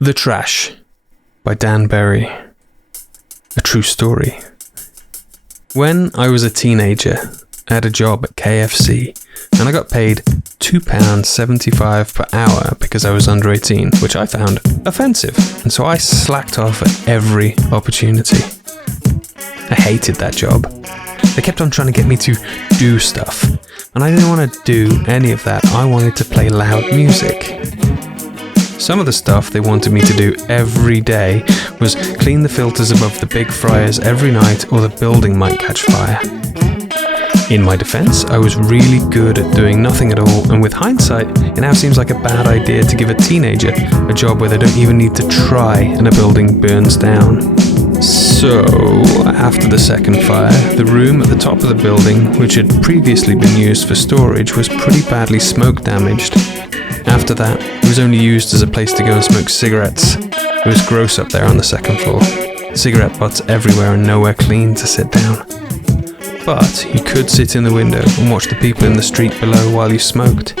The Trash by Dan Berry. A true story. When I was a teenager, I had a job at KFC and I got paid £2.75 per hour because I was under 18, which I found offensive, and so I slacked off at every opportunity. I hated that job. They kept on trying to get me to do stuff, and I didn't want to do any of that. I wanted to play loud music. Some of the stuff they wanted me to do every day was clean the filters above the big fryers every night, or the building might catch fire. In my defense, I was really good at doing nothing at all, and with hindsight, it now seems like a bad idea to give a teenager a job where they don't even need to try and a building burns down. So, after the second fire, the room at the top of the building, which had previously been used for storage, was pretty badly smoke damaged. After that, it was only used as a place to go and smoke cigarettes. It was gross up there on the second floor. Cigarette butts everywhere and nowhere clean to sit down. But you could sit in the window and watch the people in the street below while you smoked.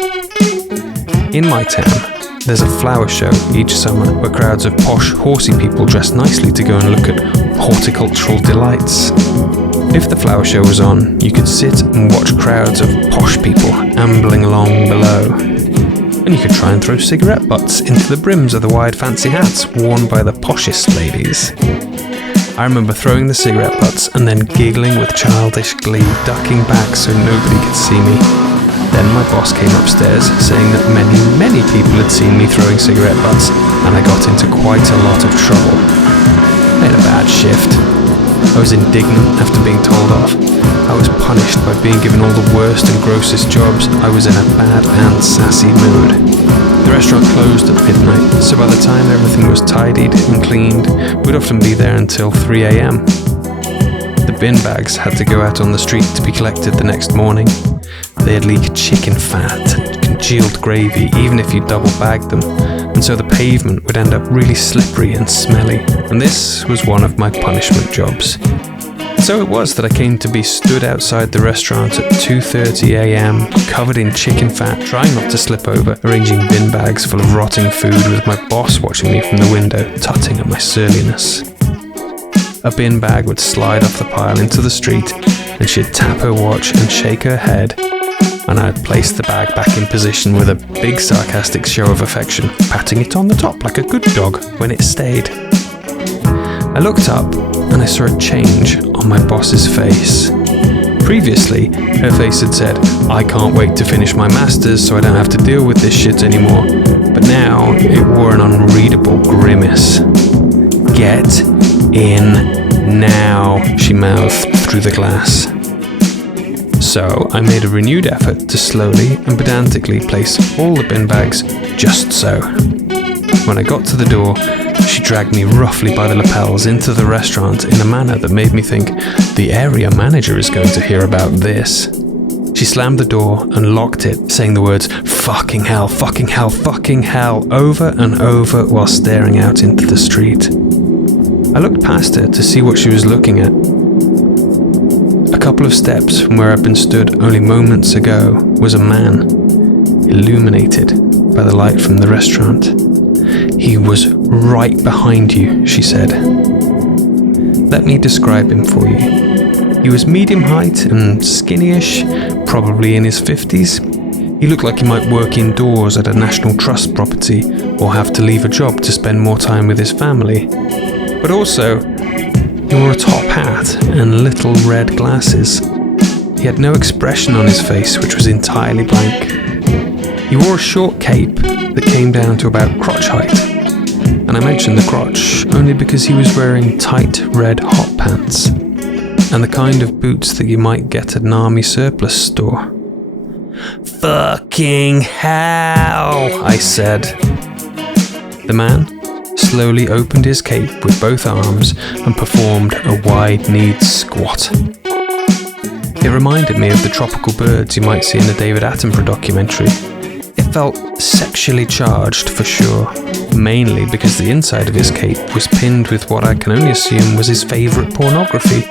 In my town, there's a flower show each summer where crowds of posh, horsey people dress nicely to go and look at horticultural delights. If the flower show was on, you could sit and watch crowds of posh people ambling along below. And you could try and throw cigarette butts into the brims of the wide fancy hats worn by the poshest ladies. I remember throwing the cigarette butts and then giggling with childish glee, ducking back so nobody could see me. Then my boss came upstairs saying that many people had seen me throwing cigarette butts, and I got into quite a lot of trouble. I had a bad shift. I was indignant after being told off. I was punished by being given all the worst and grossest jobs. I was in a bad and sassy mood. The restaurant closed at midnight, so by the time everything was tidied and cleaned, we'd often be there until 3 a.m. The bin bags had to go out on the street to be collected the next morning. They had leaked chicken fat and congealed gravy, even if you double bagged them, and so the pavement would end up really slippery and smelly, and this was one of my punishment jobs. So it was that I came to be stood outside the restaurant at 2:30 a.m, covered in chicken fat, trying not to slip over, arranging bin bags full of rotting food with my boss watching me from the window, tutting at my surliness. A bin bag would slide off the pile into the street, and she'd tap her watch and shake her head, and I'd place the bag back in position with a big sarcastic show of affection, patting it on the top like a good dog when it stayed. I looked up and I saw a change on my boss's face. Previously, her face had said, "I can't wait to finish my masters so I don't have to deal with this shit anymore." But now it wore an unreadable grimace. "Get in now," she mouthed through the glass. So I made a renewed effort to slowly and pedantically place all the bin bags just so. When I got to the door, she dragged me roughly by the lapels into the restaurant in a manner that made me think, the area manager is going to hear about this. She slammed the door and locked it, saying the words, "Fucking hell, fucking hell, fucking hell," over and over while staring out into the street. I looked past her to see what she was looking at. A couple of steps from where I'd been stood only moments ago was a man, illuminated by the light from the restaurant. "He was right behind you," she said. "Let me describe him for you. He was medium height and skinny-ish, probably in his 50s. He looked like he might work indoors at a National Trust property or have to leave a job to spend more time with his family. But also, he wore a top hat and little red glasses. He had no expression on his face, which was entirely blank. He wore a short cape that came down to about crotch height. And I mentioned the crotch only because he was wearing tight red hot pants and the kind of boots that you might get at an army surplus store." "Fucking hell," I said. The man slowly opened his cape with both arms and performed a wide-kneed squat. It reminded me of the tropical birds you might see in the David Attenborough documentary. It felt sexually charged for sure, mainly because the inside of his cape was pinned with what I can only assume was his favourite pornography,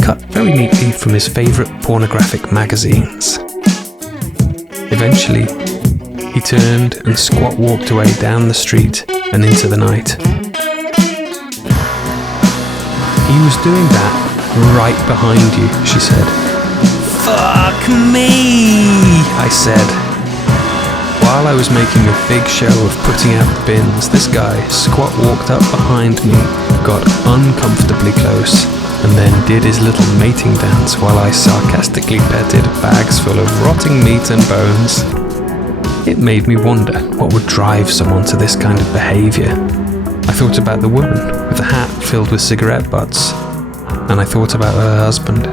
cut very neatly from his favourite pornographic magazines. Eventually, He turned and squat walked away down the street and into the night. He was doing that right behind you, she said. Fuck me, I said. While I was making a big show of putting out the bins, this guy squat walked up behind me, got uncomfortably close, and then did his little mating dance while I sarcastically petted bags full of rotting meat and bones. It made me wonder what would drive someone to this kind of behaviour. I thought about the woman with the hat filled with cigarette butts, and I thought about her husband.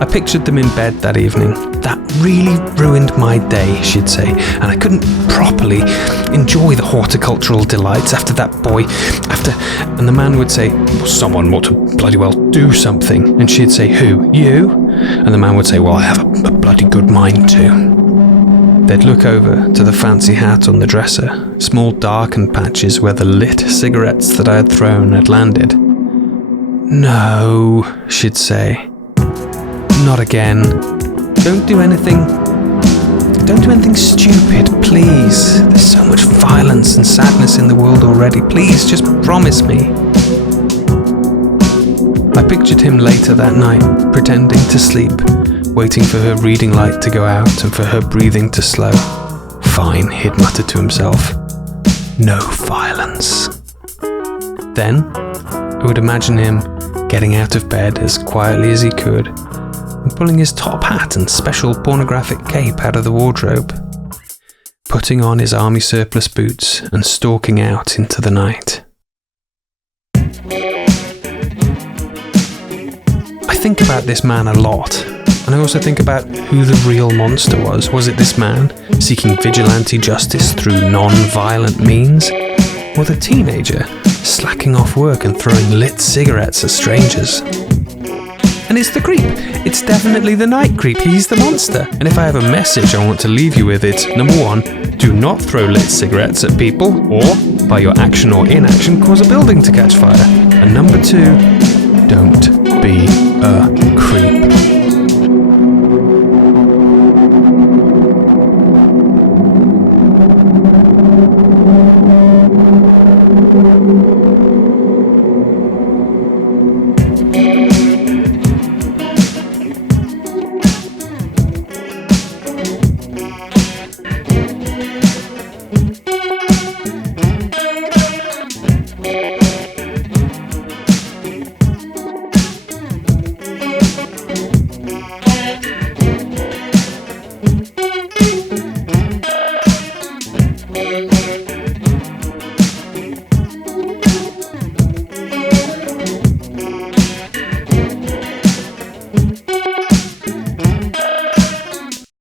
I pictured them in bed that evening. That really ruined my day, she'd say, and I couldn't properly enjoy the horticultural delights after that boy, and the man would say, well, someone ought to bloody well do something, and she'd say, who, you? And the man would say, well, I have a bloody good mind to. They'd look over to the fancy hat on the dresser, small darkened patches where the lit cigarettes that I had thrown had landed. No, she'd say. Not again. Don't do anything stupid, please. There's so much violence and sadness in the world already. Please, just promise me. I pictured him later that night, pretending to sleep, waiting for her reading light to go out and for her breathing to slow. Fine, he'd muttered to himself. No violence. Then, I would imagine him getting out of bed as quietly as he could, and pulling his top hat and special pornographic cape out of the wardrobe, putting on his army surplus boots and stalking out into the night. I think about this man a lot, and I also think about who the real monster was. Was it this man, seeking vigilante justice through non-violent means? Or the teenager, slacking off work and throwing lit cigarettes at strangers? And it's the creep. It's definitely the night creep. He's the monster. And if I have a message I want to leave you with, it's number 1, do not throw lit cigarettes at people, or, by your action or inaction, cause a building to catch fire. And number 2, don't be a creep.